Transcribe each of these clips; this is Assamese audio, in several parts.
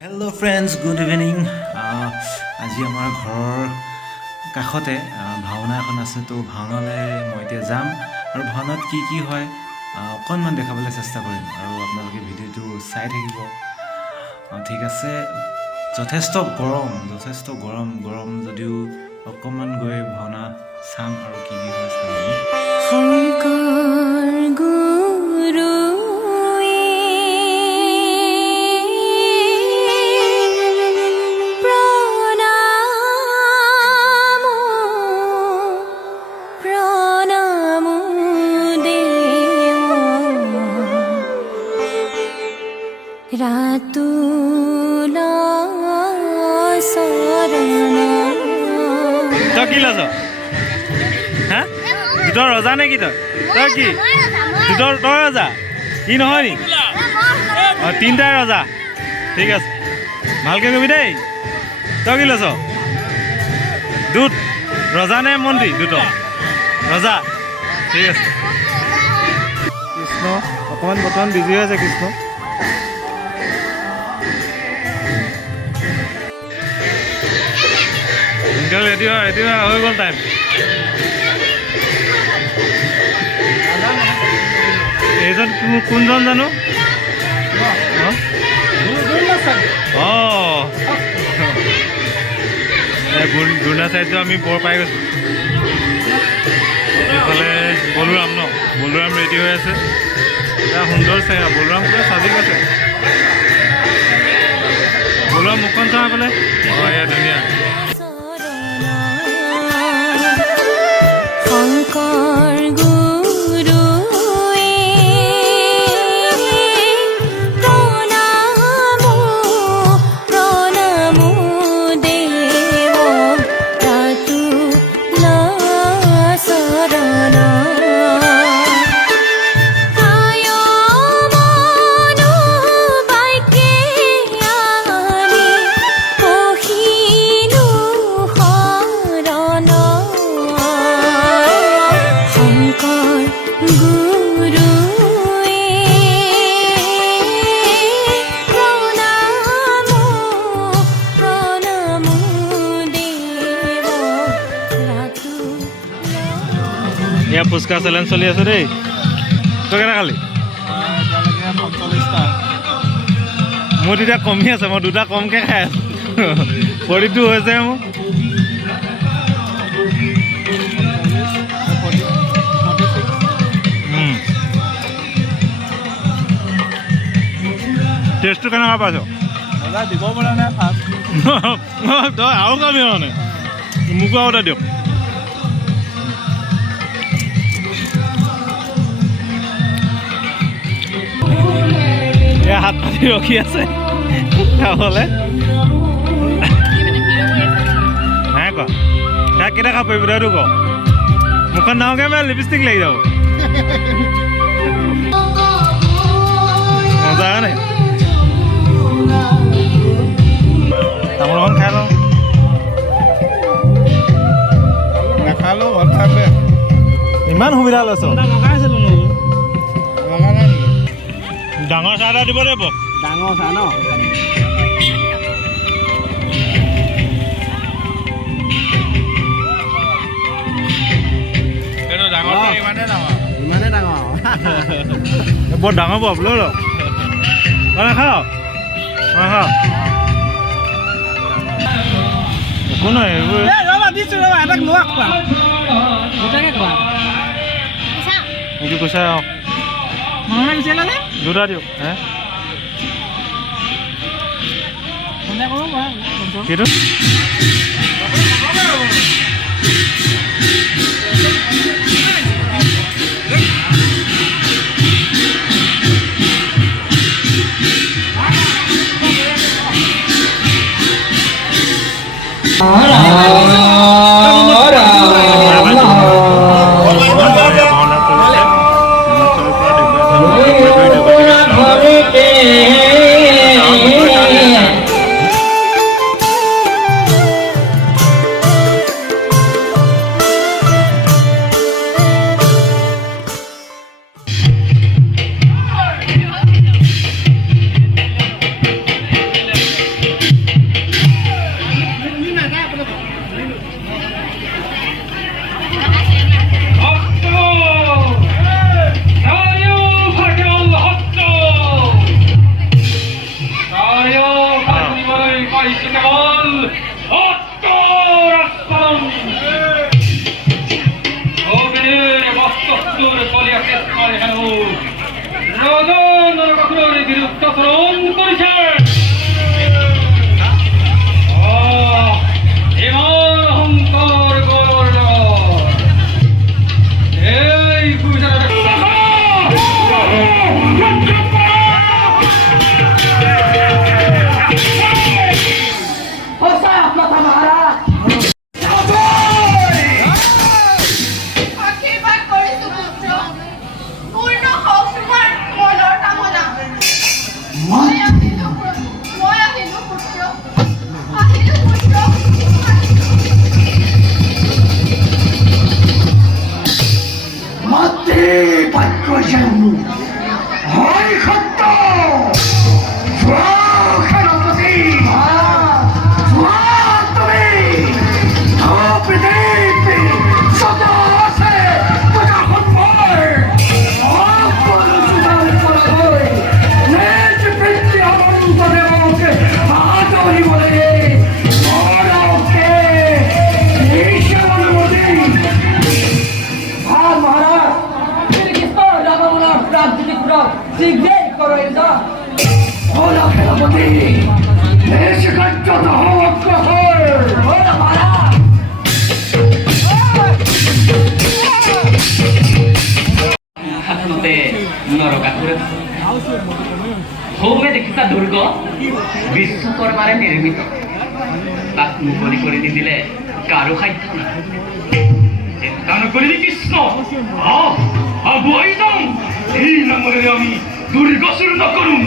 Hello friends, good evening. আজি আমাৰ ঘৰৰ কাষতে ভাওনা এখন আছে তো ভাওনালৈ মই এতিয়া যাম আৰু ভাওনাত কি হয় অকণমান দেখাবলৈ চেষ্টা কৰিম আৰু আপোনালোকে ভিডিঅ'টো চাই থাকিব। ঠিক আছে, যথেষ্ট গৰম যদিও অকণমান গৈ ভাওনা চাম আৰু কি হয় চাম। তই কি লৈছ হা দুটা ৰজা নে কি তই কি দুটা তই ৰজা কি নহয় নি তিনিটাই ৰজা ঠিক আছে ভালকৈ কবি দেই তই কি লৈছ দুট ৰজা নে মন্ত্ৰী দুট ৰজা ঠিক আছে কৃষ্ণ অকণমান বৰ্তমান বিজি হৈ আছে কৃষ্ণ ৰেডি হৈ গ'ল টাইম এইজন কোনজন জানো দুৰ্ণা চাইডটো আমি বৰ পাই গৈছোঁ এইফালে বলোৰাম বলোৰাম ৰেডি হৈ আছে এটা সুন্দৰ চেহেৰা বলোৰাম পুৰা চাজি গৈছে বলোৰাম মুখখন চাওঁ এইফালে এয়া ধুনীয়া এয়া ফুচকা চেলেঞ্জ চলি আছে দেই তই কেনে খালি মোৰ তেতিয়া কমি আছে মই দুটা কমকৈ খাই আছো শৰীৰটো হৈছে মোৰ টেষ্টটো কেনেকুৱা পাইছ দিব পৰা নাই তই আৰু কামি মানে মোকো আৰু এটা দিয়ক হাত পাতি ৰখি আছে খাবলৈ নাই কোৱা তাক কেইটা খাব পাৰিব তইতো ক মুখখন ডাঙৰকৈ মানে লিপষ্টিক লাগি যাব মজা নাই তামোল এখন খাই লওঁ নাখালেও ঘৰত খাবে ইমান সুবিধা লৈছ ডাঙৰ চাহ এটা দিব লাগিব ডাঙৰ চাহ ন এইটো ডাঙৰ ইমানে ডাঙৰ বৰ ডাঙৰ পাব লৈ ল খাওঁ একো নহয় এইবোৰ এটাক লোৱা এইটো কৈছা অঁ দুটা দিয়ক হে কিটো Mario, países de gol. Otto Obener, vastastur, poljakeskare hännu. Radan on kakrori kirjoittason korise. Iman hankar golorda. Ei kuisara. হোমে দেখিছা দুর্গ বিশ্বকৰ্মাৰে নিৰ্মিত তাক মুকলি কৰি দি দিলে কাৰো সাধ্য নাই চিন্তা নকৰিবি কৃষ্ণ আগুৱাই যাম এই নামেৰে আমি দুৰ্গ চুৰ নকৰোঁ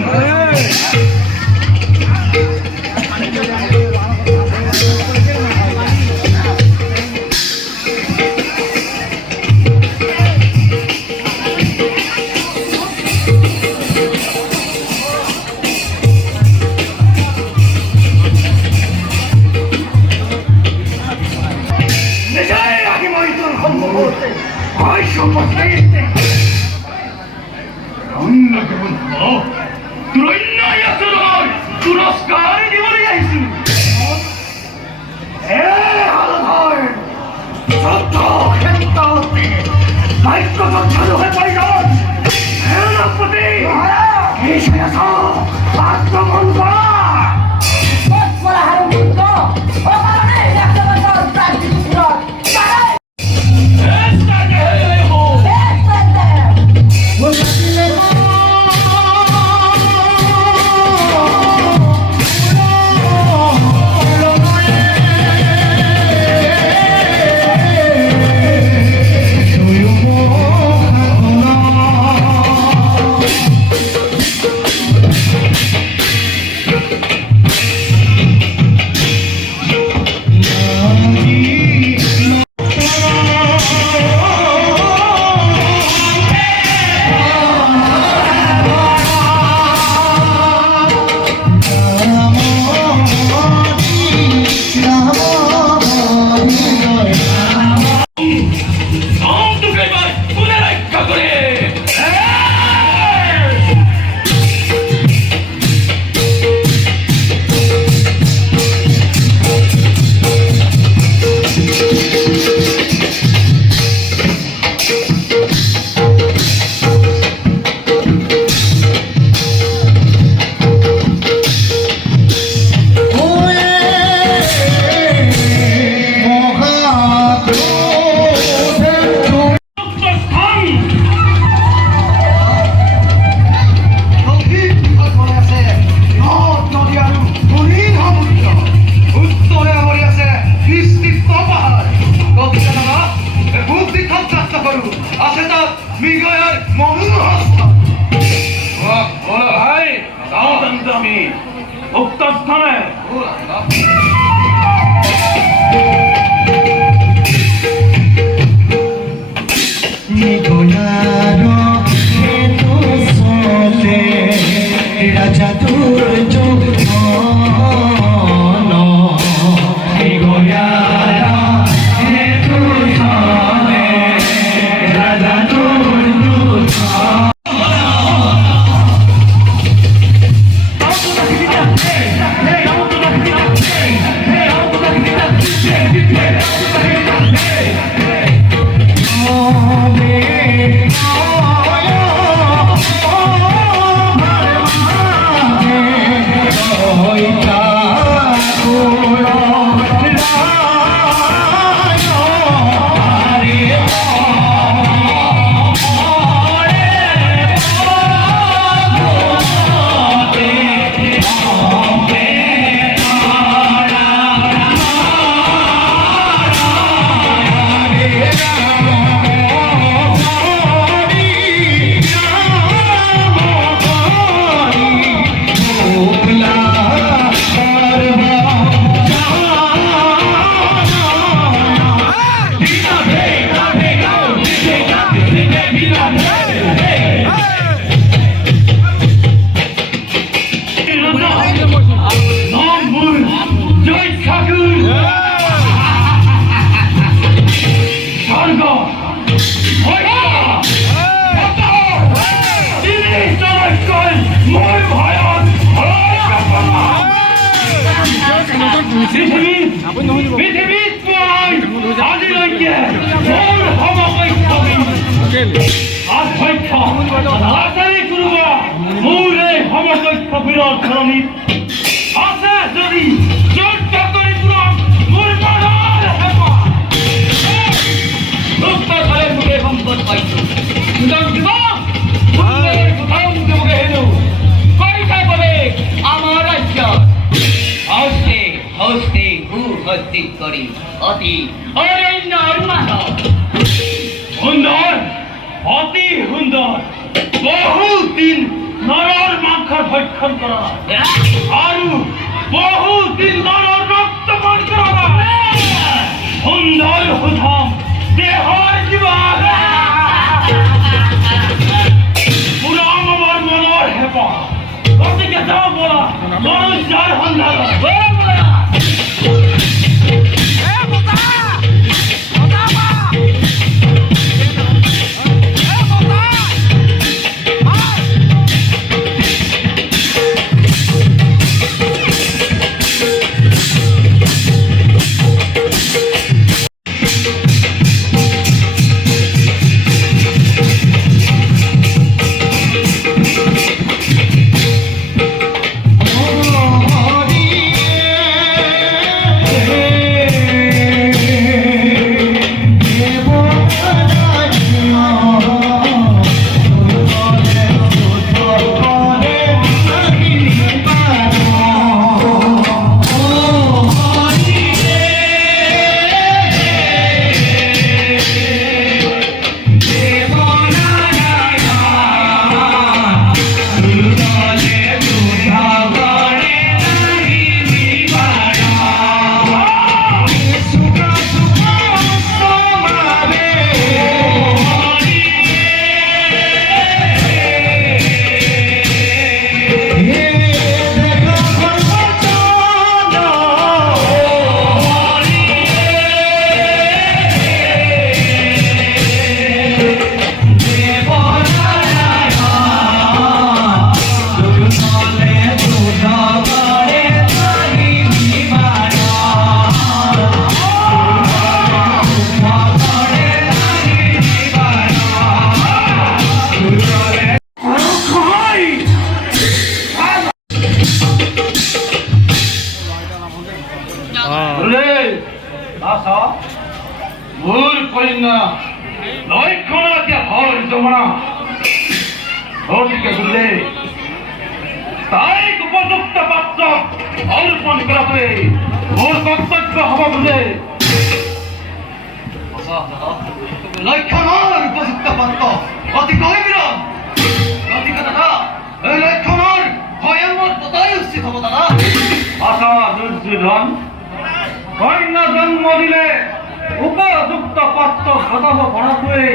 পৃথিৱীত মই আজিলৈকে মোৰ সমকক্ষ আচাৰি কোনোবা মোৰ এই সমকক্ষ বিৰৰ ধৰণীত আছে যদি যুদ্ধ কৰি পুৰণ মোৰ মনৰ হেঁপাহ মুক্তভাৱে মোকে সম্পদ পাইছোঁ কোথাও মুখে মুখে হেনো কৰিছে বোলে আমাৰ ৰাজ্যত হস্তে ভূ-ভৰ্তি কৰি অতি অৰণ্য মানব সুন্দৰ অতি সুন্দৰ বহুদিন নৰৰ মাংস ভক্ষণ কৰা আৰু বহুদিন নৰৰ ৰক্ত পান কৰা সুন্দৰ সুধম দেহৰ জীবন পুৰা আমাৰ মনৰ হেঁপাহ গতিকে যাওঁ বলা মনুষ্যৰ সন্ধানত মোৰ কন্যা লক্ষণ এতিয়া ঘৰ জমা গতিকে বুলিলে তাইক উপযুক্ত পাত্ৰ অৰ্পণ কৰাটোৱে মোৰ কৰ্তব্য হ'ব বোলে লক্ষণৰ উপযুক্ত পাত্ৰ অতিকৈ বিৰল গতিকে দাদা এই লক্ষণৰ ভয়ংকৰ পতাই উচিত হ'ব দাদা আশা দুৰ্যোধন কন্যা জন্ম দিলে উপযুক্ত পাত্ৰ ঘটাব পৰাটোৱে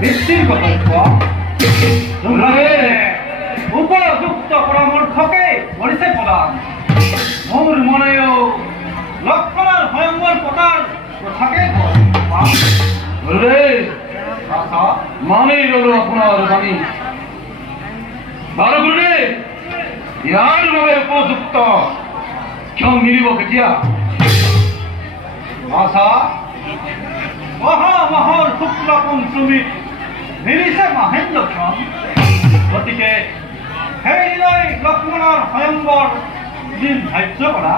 ভিত্তিৰ কৰ্তব্য উপযুক্ত পৰামৰ্শকে কৰিছে প্ৰদান মোৰ মনেও লক্ষণৰ ভয়ংকৰ পতাৰ কথাকে মানি ললো আপোনাৰ বাণী বাৰু গুৰুদেৱ ইয়াৰ বাবে উপযুক্ত ক্ষণ মিলিব কেতিয়া আশা মহামাহৰ শুক্ল পঞ্চমীত মিলিছে মাহেন্দ্ৰক্ষণ গতিকে সেইদিনাই লক্ষ্মণৰ ভয়ংকৰ দিন ধাৰ্য কৰা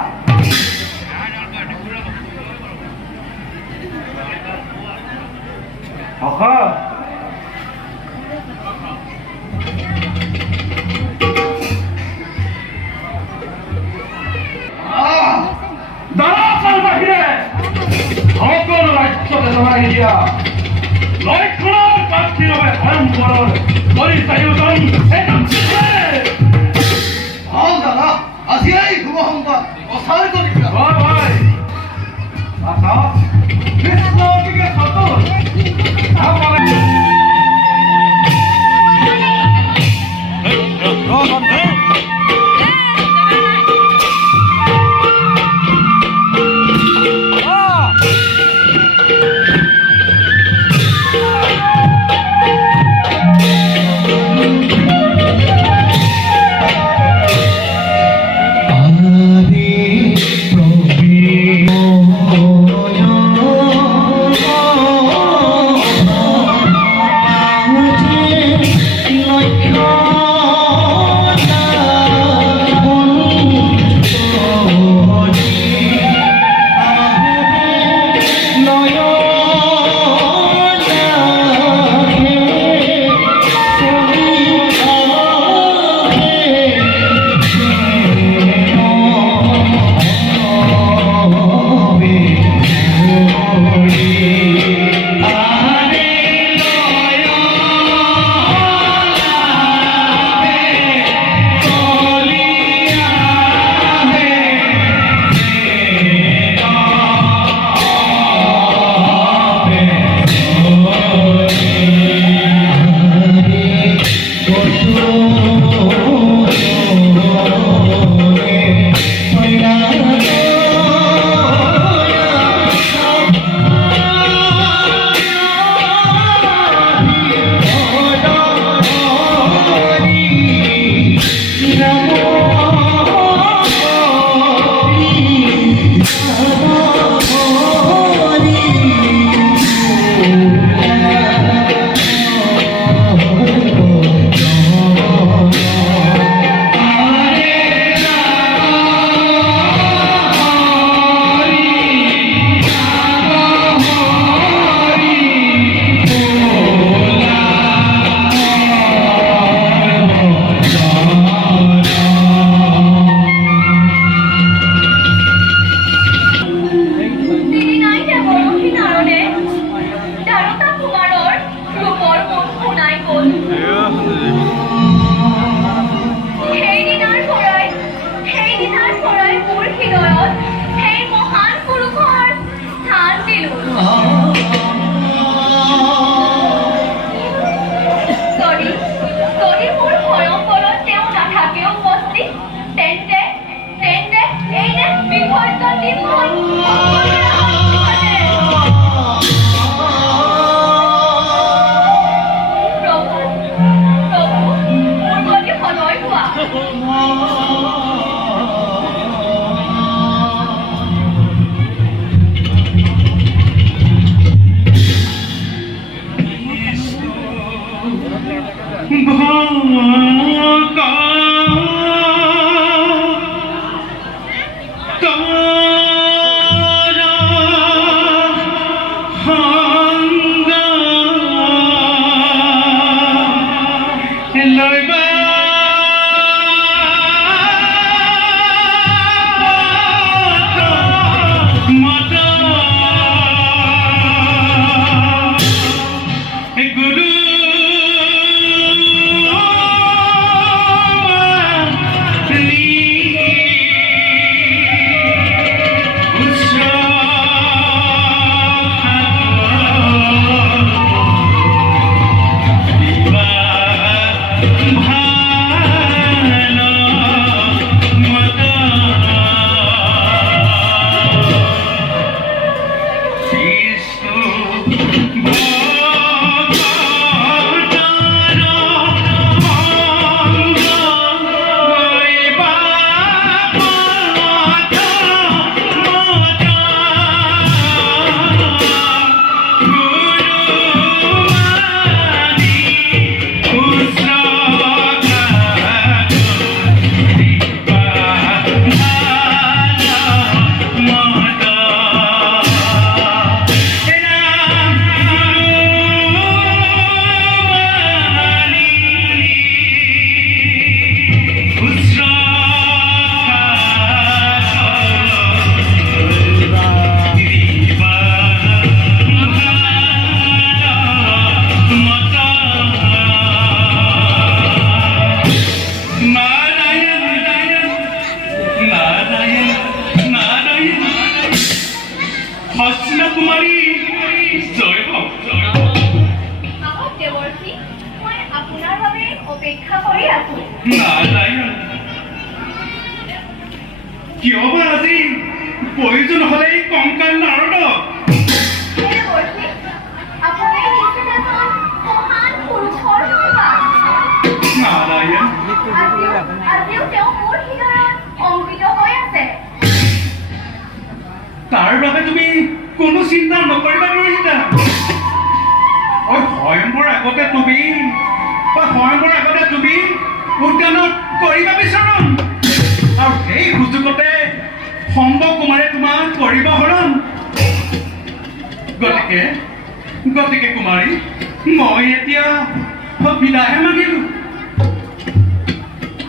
দৰাচল বাহিৰে সকলো ৰাজ্যতে জনাই দিয়া লক্ষণৰ প্ৰাৰ্থীৰ বাবে ভয়ংকৰ পৰিচায়োজন দাদা আজি এই শুভ সংবাদ প্ৰচাৰ কৰিবা হয় কৃষ্ণ অতিকে চতুৰ কুমাৰী জয় হওক আহক দেৱৰ্ষি, মই আপোনাৰ বাবে অপেক্ষা কৰি আছো। নাৰায়ণ কিয় বা আজি প্ৰয়োজন হ'লে এই কংকাল নাৰদক দেৱৰ্ষি, আপুনি নিশ্চিত এজন মহান পুৰুষৰ সন্তান। নাৰায়ণ আজিও তেওঁ মোৰ হৃদয়ত অংকিত হৈ আছে। তাৰ বাবে তুমি কোনো চিন্তা নকৰিবা ৰোহিতা স্বয়ংবৰ আগতে তুমি উদ্যানত কৰিবা বিচৰণ আৰু সেই সুযোগতে সম্ভৱ কুমাৰে তোমাক কৰিব হৰণ গতিকে কুমাৰী মই এতিয়া বিদায়হে মাগিলো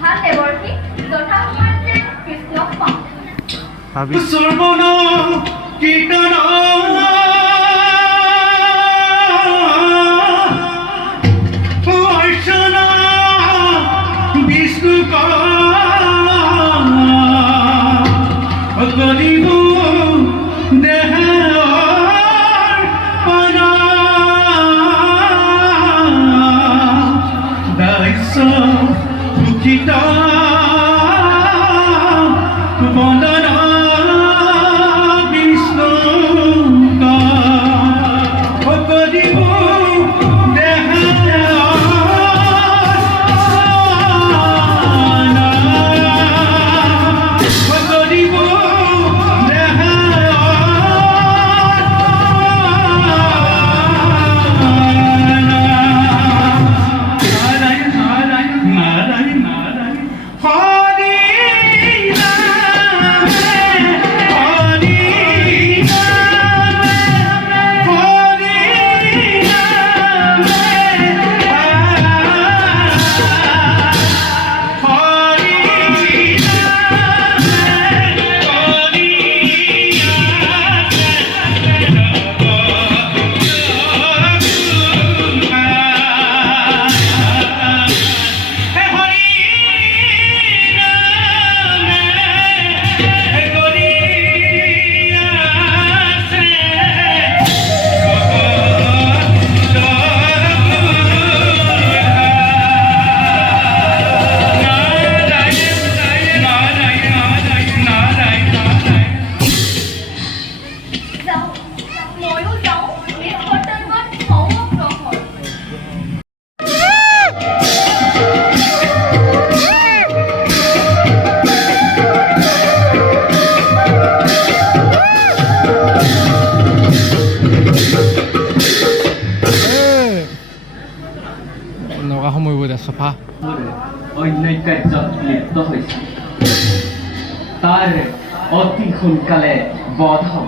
ভাল দেৱৰ্ষি, যথাসময়তে কৃষ্ণক পাওঁ। ভাবি সৰ্বন কীৰ্তন অৰ্চনা বিষ্ণু কৰিব দেহ দাস্য সুখিত বন্দন বিষ্ণু কৰিব দেহ কৰিব দেহ যাওঁ, ময়ো যাওঁ নিষ্কৰ্তনত হওঁ গ্ৰহণ। নগা সময় এতিয়া চফা অন্যায় কাৰ্যত লিপ্ত হৈছে তাৰ অতি সোনকালে বধ হ'ব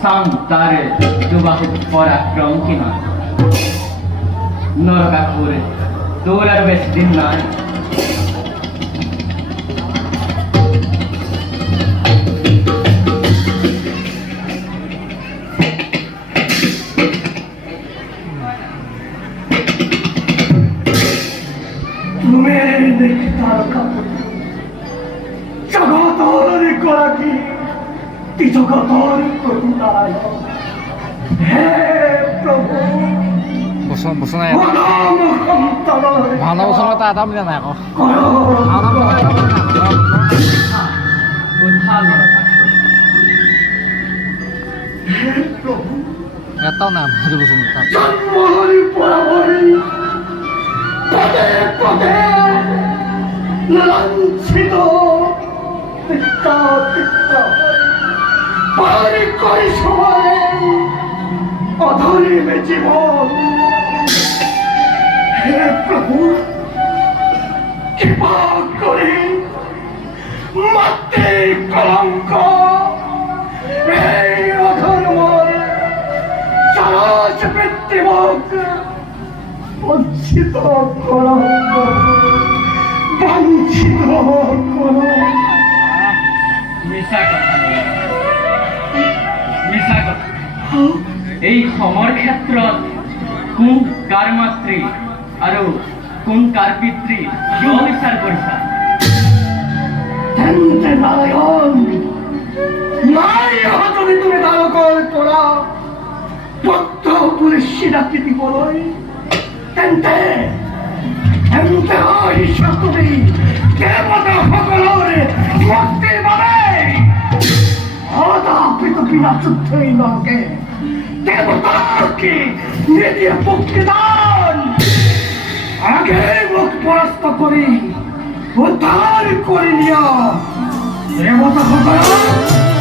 চাম তাৰ দুবাহুত পৰাক্ৰম কিমান নৰকাসুৰ তোৰ আৰু বেছি দিন নাই জগতৰ গৰাকী জগতৰ প্ৰতিদায়ক হে প্ৰভু বচন নাই পৰম সন্তানৰ ভাওনা বচন এটা এটা মিলা নাই আকৌ বুদ্ধা নৰকাসুৰ হে প্ৰভু এটাও নাই সেইটো বচন জন্মহৰি পৰাভৰি পদে পদে লাঞ্ছিত পিতা পাৰি কৰিছো অধৰিমে জীৱন হে প্ৰভু কৃপা কৰি মাতৃৰ কলংক এই অধৰ্মৰ সৰস পিতৃমক বঞ্চিত কৰক বঞ্চিত কৰক মিছা কথা এই সমৰ ক্ষেত্ৰত কোন কাৰ মাতৃ আৰু কোন কাৰ পিতৃ কিয় বিচাৰ কৰিছা তেন্তে নাৰায়ণ নাই হাতনি তুমি দানকৰ পৰা বদ্ধ বুলি স্বীকৃতি দিবলৈ, তেন্তে আহিছা তুমি দেৱতাসকলৰে মুক্তিৰ বাবে। অদাপিত বিনা যুদ্ধই নৰকে দেৱতাকে নিদিয়ে মুক্তিদান। আগে মোক পৰাস্ত কৰি উদ্ধাৰ কৰি নিয়া দেৱতাসকলক